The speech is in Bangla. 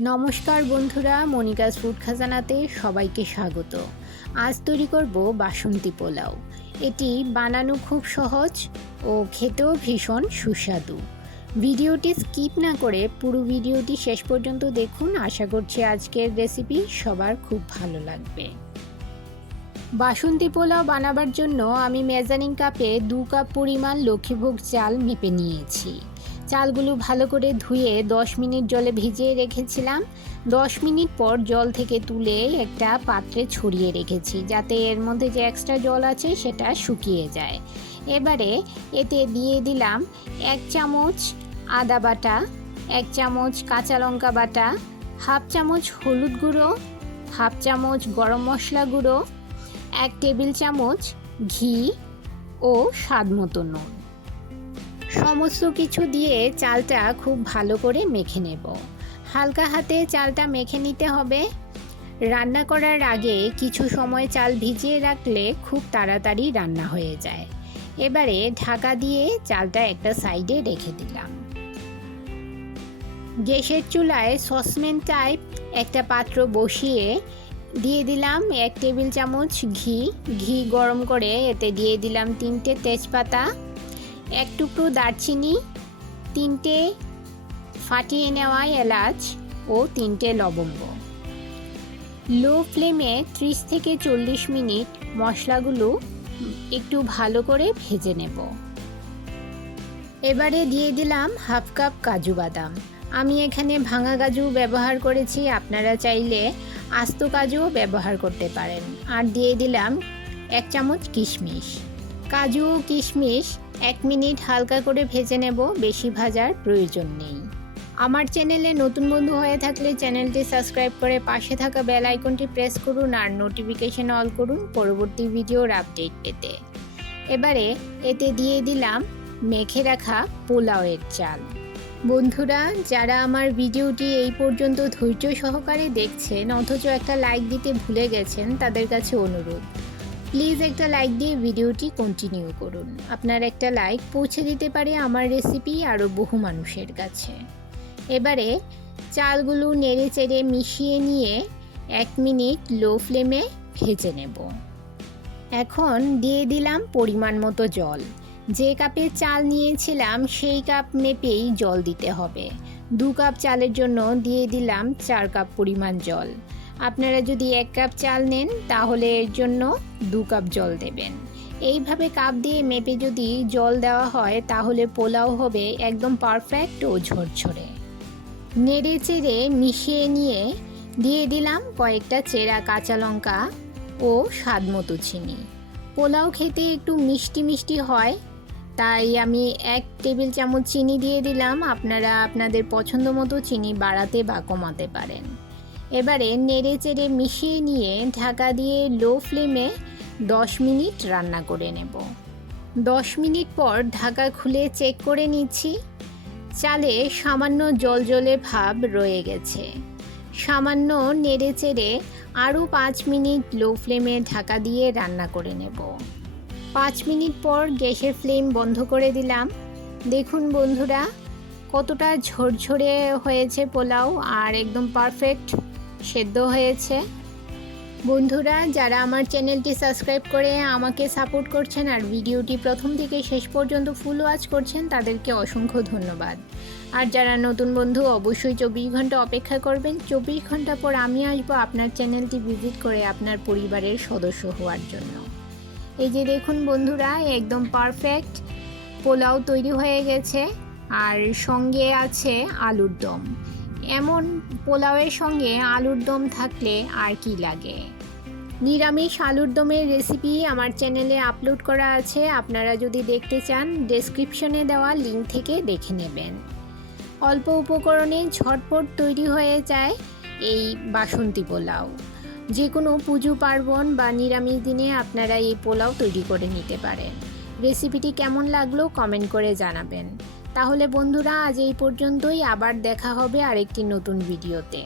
নমস্কার বন্ধুরা, মনিকাস ফুড খাজানাতে সবাইকে স্বাগত। আজ তৈরি করব বাসন্তী পোলাও। এটি বানানো খুব সহজ ও খেতেও ভীষণ সুস্বাদু। ভিডিওটি স্কিপ না করে পুরো ভিডিওটি শেষ পর্যন্ত দেখুন। আশা করছি আজকের রেসিপি সবার খুব ভালো লাগবে। বাসন্তী পোলাও বানাবার জন্য আমি মেজারিং কাপে 2 কাপ পরিমাণ লক্ষ্মীভোগ চাল মেপে নিয়েছি। চালগুলো ভালো করে ধুয়ে 10 মিনিট জলে ভিজিয়ে রেখেছিলাম। 10 মিনিট পর জল থেকে তুলে একটা পাত্রে ছড়িয়ে রেখেছি, যাতে এর মধ্যে যে এক্সট্রা জল আছে সেটা শুকিয়ে যায়। এবারে এতে দিয়ে দিলাম 1 চামচ আদা বাটা, 1 চামচ কাঁচা লঙ্কা বাটা, হাফ চামচ হলুদ গুঁড়ো, হাফ চামচ গরম মশলা গুঁড়ো, 1 টেবিল চামচ ঘি ও স্বাদ মতো নুন। সমস্ত কিছু দিয়ে চালটা খুব ভালো করে মেখে নেব। হালকা হাতে চালটা মেখে নিতে হবে। রান্না করার আগে কিছু সময় চাল ভিজিয়ে রাখলে খুব তাড়াতাড়ি রান্না হয়ে যায়। এবারে ঢাকা দিয়ে চালটা একটা সাইডে রেখে দিলাম। গ্যাসের চুলায় সসপ্যান টাইপ একটা পাত্র বসিয়ে দিয়ে দিলাম 1 টেবিল চামচ ঘি গরম করে এতে দিয়ে দিলাম 3টে তেজপাতা, 1 টুকরো দারচিনি, 3টে ফাটিয়ে নেওয়া এলাচ ও 3টে লবঙ্গ। লো ফ্লেমে 30 থেকে 40 মিনিট মশলাগুলো একটু ভালো করে ভেজে নেব। এবারে দিয়ে দিলাম হাফ কাপ কাজু বাদাম। আমি এখানে ভাঙা কাজু ব্যবহার করেছি, আপনারা চাইলে আস্ত কাজুও ব্যবহার করতে পারেন। আর দিয়ে দিলাম 1 চামচ কিশমিশ। কাজু ও কিশমিশ 1 মিনিট হালকা করে ভেজে নেব, বেশি ভাজার প্রয়োজন নেই। আমার চ্যানেলে নতুন বন্ধু হয়ে থাকলে চ্যানেলটি সাবস্ক্রাইব করে পাশে থাকা বেল আইকনটি প্রেস করুন আর নোটিফিকেশন অল করুন পরবর্তী ভিডিওর আপডেট পেতে। এবারে এতে দিয়ে দিলাম মেখে রাখা পোলাওয়ের চাল। বন্ধুরা, যারা আমার ভিডিওটি এই পর্যন্ত ধৈর্য সহকারে দেখছেন অথচ একটা লাইক দিতে ভুলে গেছেন, তাদের কাছে অনুরোধ, প্লিজ একটা লাইক দিয়ে ভিডিওটি কন্টিনিউ করুন। আপনার একটা লাইক পৌঁছে দিতে পারে আমার রেসিপি আরও বহু মানুষের কাছে। এবারে চালগুলো নেড়ে চেড়ে মিশিয়ে নিয়ে 1 মিনিট লো ফ্লেমে ভেজে নেব। এখন দিয়ে দিলাম পরিমাণ মতো জল। যে কাপে চাল নিয়েছিলাম সেই কাপ মেপেই জল দিতে হবে। 2 কাপ চালের জন্য দিয়ে দিলাম 4 কাপ পরিমাণ জল। আপনারা যদি 1 কাপ চাল নেন তাহলে এর জন্য 2 কাপ জল দেবেন। এইভাবে কাপ দিয়ে মেপে যদি জল দেওয়া হয় তাহলে পোলাও হবে একদম পারফেক্ট ও ঝরঝরে। নেড়ে চেড়ে মিশিয়ে নিয়ে দিয়ে দিলাম কয়েকটা চেরা কাঁচা লঙ্কা ও স্বাদ মতো চিনি। পোলাও খেতে একটু মিষ্টি মিষ্টি হয়, তাই আমি 1 টেবিল চামচ চিনি দিয়ে দিলাম। আপনারা আপনাদের পছন্দ মতো চিনি বাড়াতে বা কমাতে পারেন। এবারে নেড়ে চেড়ে মিশিয়ে নিয়ে ঢাকা দিয়ে লো ফ্লেমে 10 মিনিট রান্না করে নেব। 10 মিনিট পর ঢাকা খুলে চেক করে নিচ্ছি। চালে সামান্য জলজলে ভাব রয়ে গেছে। সামান্য নেড়ে চেড়ে আরও 5 মিনিট লো ফ্লেমে ঢাকা দিয়ে রান্না করে নেব। 5 মিনিট পর গ্যাসের ফ্লেম বন্ধ করে দিলাম। দেখুন বন্ধুরা, কতটা ঝরঝরে হয়েছে পোলাও আর একদম পারফেক্ট সেদ্ধ হয়েছে। বন্ধুরা, যারা আমার চ্যানেলটি সাবস্ক্রাইব করে আমাকে সাপোর্ট করছেন আর ভিডিওটি প্রথম থেকে শেষ পর্যন্ত ফুল ওয়াচ করছেন, তাদেরকে অসংখ্য ধন্যবাদ। আর যারা নতুন বন্ধু অবশ্যই 24 ঘন্টা অপেক্ষা করবেন। 24 ঘন্টা পর আমি আসবো আপনার চ্যানেলটি ভিজিট করে আপনার পরিবারের সদস্য হওয়ার জন্য। এই যে দেখুন বন্ধুরা, একদম পারফেক্ট পোলাও তৈরি হয়ে গেছে আর সঙ্গে আছে আলুর দম। এমন পোলাওয়ের সঙ্গে আলুর দম থাকলে আর কি লাগে। নিরামিষ আলুর দমের রেসিপি আমার চ্যানেলে আপলোড করা আছে, আপনারা যদি দেখতে চান ডেসক্রিপশনে দেওয়া লিঙ্ক থেকে দেখে নেবেন। অল্প উপকরণে ঝটপট তৈরি হয়ে যায় এই বাসন্তী পোলাও। যে কোনো পুজো পার্বণ বা নিরামিষ দিনে আপনারা এই পোলাও তৈরি করে নিতে পারেন। রেসিপিটি কেমন লাগলো কমেন্ট করে জানাবেন। তাহলে বন্ধুরা, আজ এই পর্যন্তই। আবার দেখা হবে আরেকটি নতুন ভিডিওতে।